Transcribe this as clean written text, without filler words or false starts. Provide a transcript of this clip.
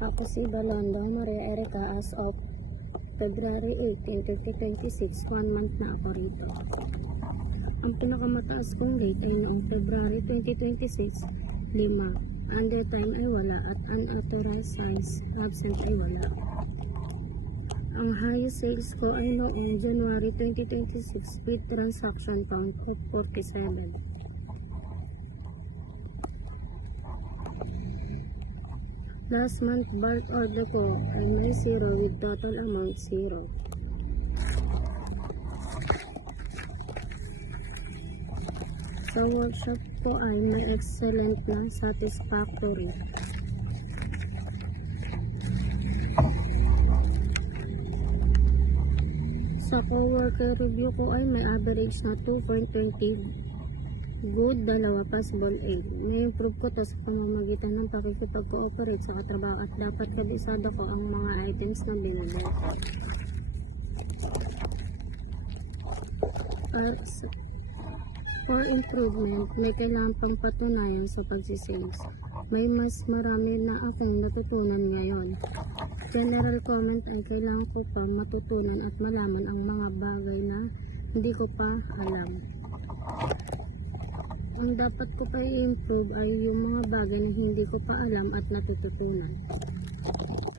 Ako si Balanda Maria Erica as of February 18, 2026, 1 month na ako rito. Ang pinakamataas kong rate ay noong February 2026, 5. Under time ay wala at unauthorized absent ay wala. Ang highest sales ko ay noong January 2026 with transaction count of 47. Last month bulk order ko ay may 0 with total amount 0. Sa workshop ko ay may excellent na satisfactory. Sa co-worker review ko ay may average na 2.20 good, 2 possible 8. May improve ko to sa pamamagitan ng pakikipag-cooperate sa katrabaho at dapat kabisado ko ang mga items na binili. For improvement, may kailangan pang patunayan sa pagsisales. May mas marami na akong natutunan ngayon. General comment ay kailangan ko pa matutunan at malaman ang mga bagay na hindi ko pa alam. Ang dapat ko pa i-improve ay yung mga bagay na hindi ko pa alam at natututunan.